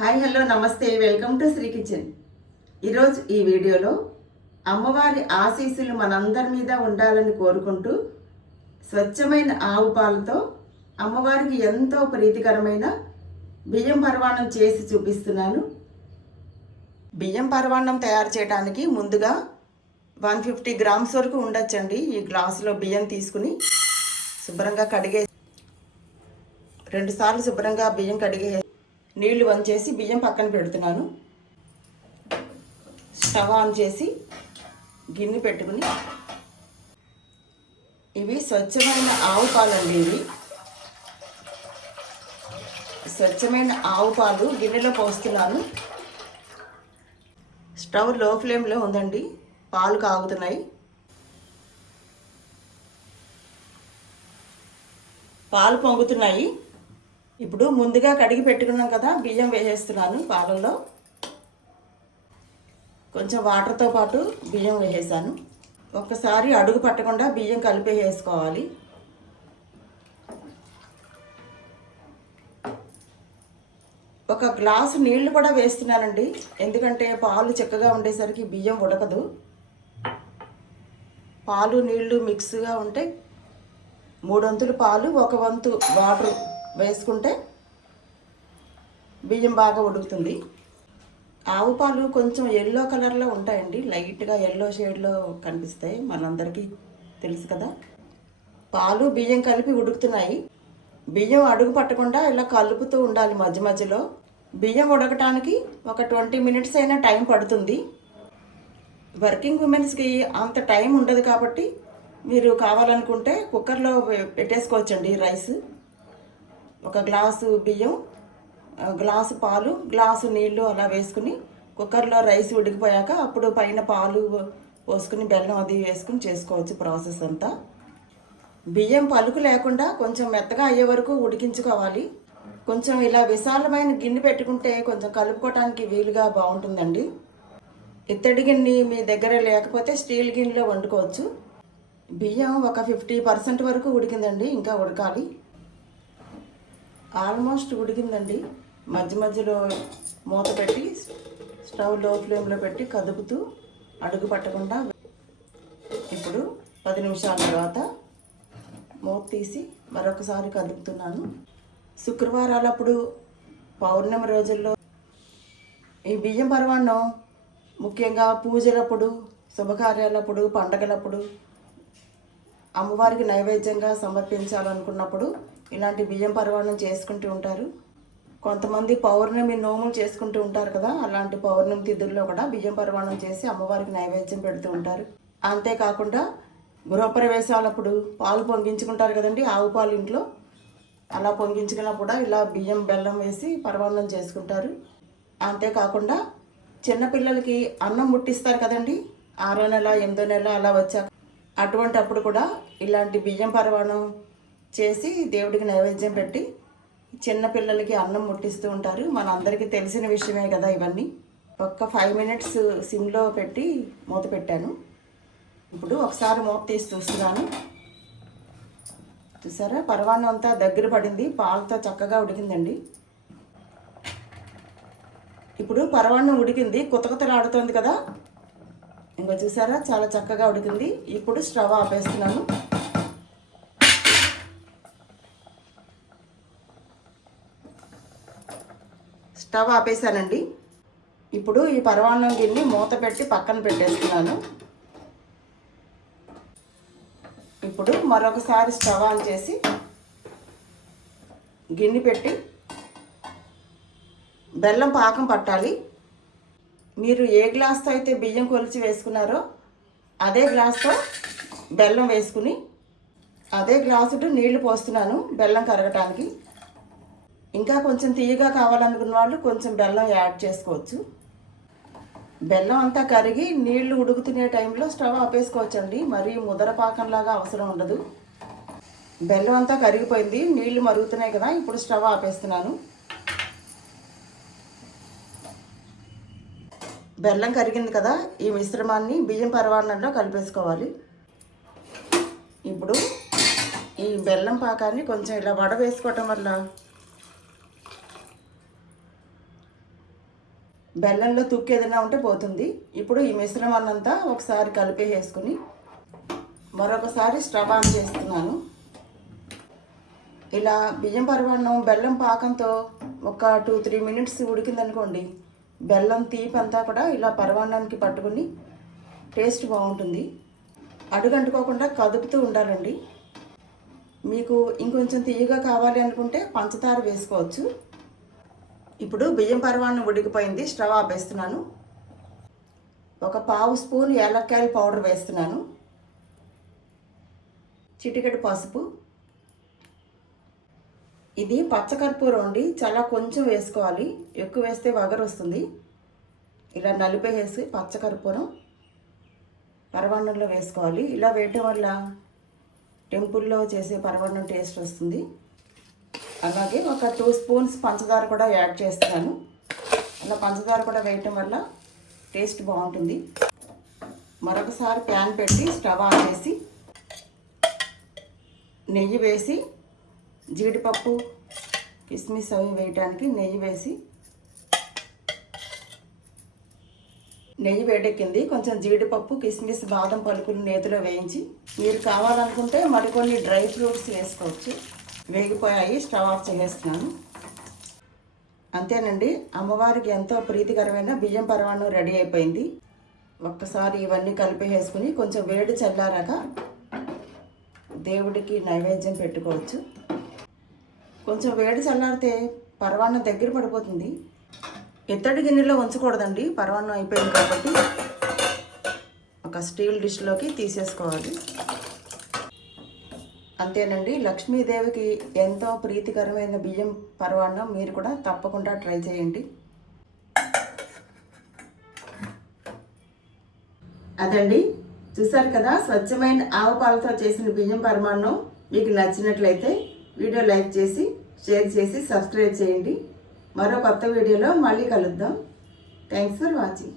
Hi hello నమస్తే welcome to Shri kitchen. ఈరోజు ఈ వీడియోలో అమ్మవారి ఆశీస్సులు మనందరి మీద ఉండాలని కోరుకుంటూ స్వచ్ఛమైన ఆవు పాలతో అమ్మవారికి ఎంతో ప్రీతికరమైన బియ్యం పరవాన్నం చేసి చూపిస్తున్నాను. బియ్యం పరవాన్నం తయారు చేయడానికి ముందుగా 150 గ్రామ్స్ వరకు ఉండొచ్చండి. ఈ గ్లాసులో బియ్యం తీసుకుని శుభ్రంగా కడిగే 2 సార్లు శుభ్రంగా బియ్యం కడిగే నీళ్లు వంచేసి బియ్యం పక్కన పెడుతున్నాను. స్టవ్ ఆన్ చేసి గిన్నె పెట్టుకుని ఇవి స్వచ్ఛమైన ఆవు పాలండి. ఇవి స్వచ్ఛమైన ఆవు పాలు గిన్నెలో పోస్తున్నాను. స్టవ్ లో ఫ్లేమ్లో ఉందండి. పాలు కాగుతున్నాయి. పాలు పొంగుతున్నాయి. ఇప్పుడు ముందుగా కడిగి పెట్టుకున్నాం కదా, బియ్యం వేసేస్తున్నాను. పాలల్లో కొంచెం వాటర్తో పాటు బియ్యం వేసేసాను. ఒక్కసారి అడుగు పట్టకుండా బియ్యం కలిపేసుకోవాలి. ఒక గ్లాసు నీళ్లు కూడా వేస్తున్నానండి, ఎందుకంటే పాలు చిక్కగా ఉండేసరికి బియ్యం ఉడకదు. పాలు నీళ్లు మిక్స్గా ఉంటే 3 వంతులు పాలు 1 వంతు వాటర్ వేసుకుంటే బియ్యం బాగా ఉడుకుతుంది. ఆవు పాలు కొంచెం ఎల్లో కలర్లో ఉంటాయండి, లైట్గా ఎల్లో షేడ్లో కనిపిస్తాయి, మనందరికీ తెలుసు కదా. పాలు బియ్యం కలిపి ఉడుకుతున్నాయి. బియ్యం అడుగు పట్టకుండా ఇలా కలుపుతూ ఉండాలి మధ్య మధ్యలో. బియ్యం ఉడకటానికి ఒక 20 మినిట్స్ అయినా టైం పడుతుంది. వర్కింగ్ ఉమెన్స్కి అంత టైం ఉండదు కాబట్టి మీరు కావాలనుకుంటే కుక్కర్లో పెట్టేసుకోవచ్చండి. రైస్ ఒక గ్లాసు బియ్యం, గ్లాసు పాలు, గ్లాసు నీళ్లు అలా వేసుకుని కుక్కర్లో రైస్ ఉడికిపోయాక అప్పుడు పైన పాలు పోసుకుని బెల్లం అది వేసుకుని చేసుకోవచ్చు ప్రాసెస్ అంతా. బియ్యం పలుకు లేకుండా కొంచెం మెత్తగా అయ్యే వరకు ఉడికించుకోవాలి. కొంచెం ఇలా విశాలమైన గిన్నె పెట్టుకుంటే కొంచెం కలుపుకోవడానికి వీలుగా బాగుంటుందండి. ఇత్తడి గిన్నె మీ దగ్గర లేకపోతే స్టీల్ గిన్నెలో వండుకోవచ్చు. బియ్యం ఒక 50% వరకు ఉడికిందండి, ఇంకా ఉడకాలి. ఆల్మోస్ట్ ఉడికిందండి. మధ్య మధ్యలో మూత పెట్టి స్టవ్ లో ఫ్లేమ్లో పెట్టి కదుపుతూ అడుగు పట్టకుండా. ఇప్పుడు 10 నిమిషాల తర్వాత మూత తీసి మరొకసారి కదుపుతున్నాను. శుక్రవారాలప్పుడు, పౌర్ణమి రోజుల్లో ఈ బియ్యం పరవాన్నం ముఖ్యంగా పూజలప్పుడు, శుభకార్యాలప్పుడు, పండగలప్పుడు అమ్మవారికి నైవేద్యంగా సమర్పించాలనుకున్నప్పుడు ఇలాంటి బియ్యం పరవాన్నం చేసుకుంటూ ఉంటారు. కొంతమంది పౌర్ణమి నోములు చేసుకుంటూ ఉంటారు కదా, అలాంటి పౌర్ణమి తిథుల్లో కూడా బియ్యం పరవాన్నం చేసి అమ్మవారికి నైవేద్యం పెడుతూ ఉంటారు. అంతేకాకుండా గృహప్రవేశాలప్పుడు పాలు పొంగించుకుంటారు కదండి, ఆవు పాలు ఇంట్లో. అలా పొంగించుకున్నప్పుడు కూడా ఇలా బియ్యం బెల్లం వేసి పరవాన్నం చేసుకుంటారు. అంతేకాకుండా చిన్నపిల్లలకి అన్నం ముట్టిస్తారు కదండి, 6వ నెల 8వ నెల అలా వచ్చాక, అటువంటి అప్పుడు కూడా ఇలాంటి బియ్యం పరవాన్నం చేసి దేవుడికి నైవేద్యం పెట్టి చిన్నపిల్లలకి అన్నం ముట్టిస్తూ ఉంటారు. మనందరికీ తెలిసిన విషయమే కదా ఇవన్నీ. ఒక్క 5 మినిట్స్ సిమ్లో పెట్టి మూత పెట్టాను. ఇప్పుడు ఒకసారి మూత తీసి చూస్తున్నాను. చూసారా, పరవాన్నం అంతా దగ్గర పడింది, పాలతో చక్కగా ఉడికిందండి. ఇప్పుడు పరవాన్నం ఉడికింది, కుతకుతలాడుతోంది కదా. ఇంకా చూసారా, చాలా చక్కగా ఉడికింది. ఇప్పుడు స్టవ్ ఆపేస్తున్నాను. స్టవ్ ఆపేసానండి. ఇప్పుడు ఈ పరవాన్నం గిన్నె మూత పెట్టి పక్కన పెట్టేస్తున్నాను. ఇప్పుడు మరొకసారి స్టవ్ ఆన్ చేసి గిన్నె పెట్టి బెల్లం పాకం పట్టాలి. మీరు ఏ గ్లాస్తో అయితే బియ్యం కొలిచి వేసుకున్నారో అదే గ్లాస్తో బెల్లం వేసుకుని అదే గ్లాసుడు నీళ్లు పోస్తున్నాను బెల్లం కరగటానికి. ఇంకా కొంచెం తీయగా కావాలనుకున్న వాళ్ళు కొంచెం బెల్లం యాడ్ చేసుకోవచ్చు. బెల్లం అంతా కరిగి నీళ్లు ఉడుకుతునే టైంలో స్టవ్ ఆపేసుకోవచ్చండి, మరీ ముదర పాకంలాగా అవసరం ఉండదు. బెల్లం అంతా కరిగిపోయింది, నీళ్లు మరుగుతున్నాయి కదా. ఇప్పుడు స్టవ్ ఆపేస్తున్నాను. బెల్లం కరిగింది కదా, ఈ మిశ్రమాన్ని బియ్యం పరవాన్నంలో కలిపేసుకోవాలి. ఇప్పుడు ఈ బెల్లం పాకాన్ని కొంచెం ఇలా వడ వేసుకోవటం వల్ల బెల్లంలో తుక్కు ఏదైనా ఉంటే పోతుంది. ఇప్పుడు ఈ మిశ్రమాన్ని అంతా ఒకసారి కలిపేసుకుని మరొకసారి స్టవ్ ఆన్ చేస్తున్నాను. ఇలా బియ్యం పరమాన్నం బెల్లం పాకంతో ఒక 2-3 మినిట్స్ ఉడికిందనుకోండి, బెల్లం తీపి అంతా కూడా ఇలా పరమాన్నానికి పట్టుకుని టేస్ట్ బాగుంటుంది. అడుగంటుకోకుండా కదుపుతూ ఉండాలండి. మీకు ఇంకొంచెం తీయగా కావాలి అనుకుంటే పంచదార వేసుకోవచ్చు. ఇప్పుడు బియ్యం పరమాన్నం ఉడికిపోయింది. స్టవ్ ఆపేస్తున్నాను. ఒక 1/2 స్పూన్ యాలక్కాయల పౌడర్ వేస్తున్నాను. చిటికెడు పసుపు. ఇది పచ్చకర్పూరం అండి, చాలా కొంచెం వేసుకోవాలి, ఎక్కువ వేస్తే వగరు వస్తుంది. ఇలా నలిపేసి పచ్చకర్పూరం పరమాన్నంలో వేసుకోవాలి. ఇలా వేయటం వల్ల టెంపుల్లో చేసే పరమాన్నం టేస్ట్ వస్తుంది. అలాగే ఒక 2 స్పూన్స్ పంచదార కూడా యాడ్ చేస్తున్నాను. అలా పంచదార కూడా వేయటం వల్ల టేస్ట్ బాగుంటుంది. మరొకసారి ప్యాన్ పెట్టి స్టవ్ ఆన్ చేసి నెయ్యి వేసి జీడిపప్పు కిస్మిస్ అవి వేయటానికి నెయ్యి వేసి, నెయ్యి వేడెక్కింది. కొంచెం జీడిపప్పు కిస్మిస్ బాదం పలుకులు నేతిలో వేయించి, మీరు కావాలనుకుంటే మరికొన్ని డ్రై ఫ్రూట్స్ వేసుకోవచ్చు. వేగిపోయాయి. స్టవ్ ఆఫ్ చేసేస్తున్నాను. అంతేనండి, అమ్మవారికి ఎంతో ప్రీతికరమైన బియ్యం పరమాన్నం రెడీ అయిపోయింది. ఒక్కసారి ఇవన్నీ కలిపేసుకుని కొంచెం వేడి చల్లారాక దేవుడికి నైవేద్యం పెట్టుకోవచ్చు. కొంచెం వేడి చల్లారితే పరమాన్నం దగ్గర పడిపోతుంది. ఇత్తడి గిన్నెలో ఉంచకూడదండి, పరమాన్నం అయిపోయింది కాబట్టి ఒక స్టీల్ డిష్లోకి తీసేసుకోవాలి. అంతేనండి, లక్ష్మీదేవికి ఎంతో ప్రీతికరమైన బియ్యం పరమాన్నం మీరు కూడా తప్పకుండా ట్రై చేయండి. అదండి, చూసారు కదా, స్వచ్ఛమైన ఆవు పాలతో చేసిన బియ్యం పరమాన్నం. మీకు నచ్చినట్లయితే వీడియో లైక్ చేసి, షేర్ చేసి, సబ్స్క్రైబ్ చేయండి. మరో కొత్త వీడియోలో మళ్ళీ కలుద్దాం. Thanks for watching.